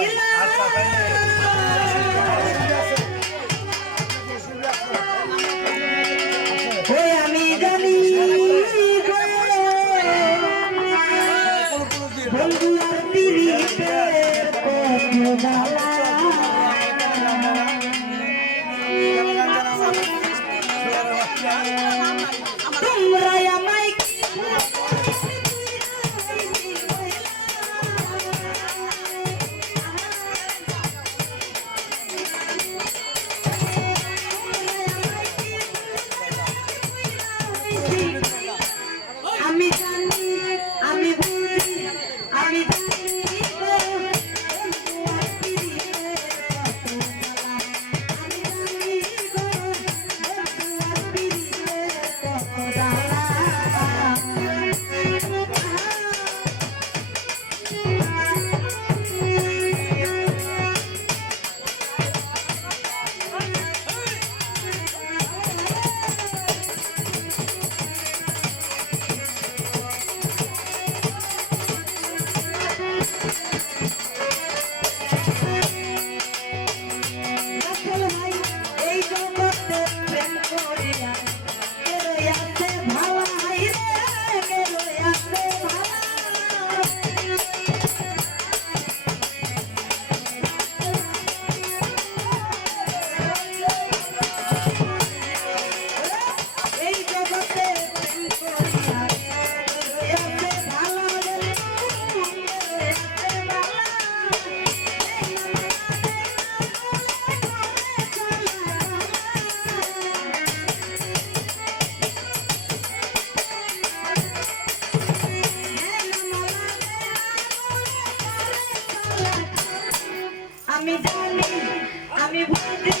இல்ல আমি জানি আমি বুঝি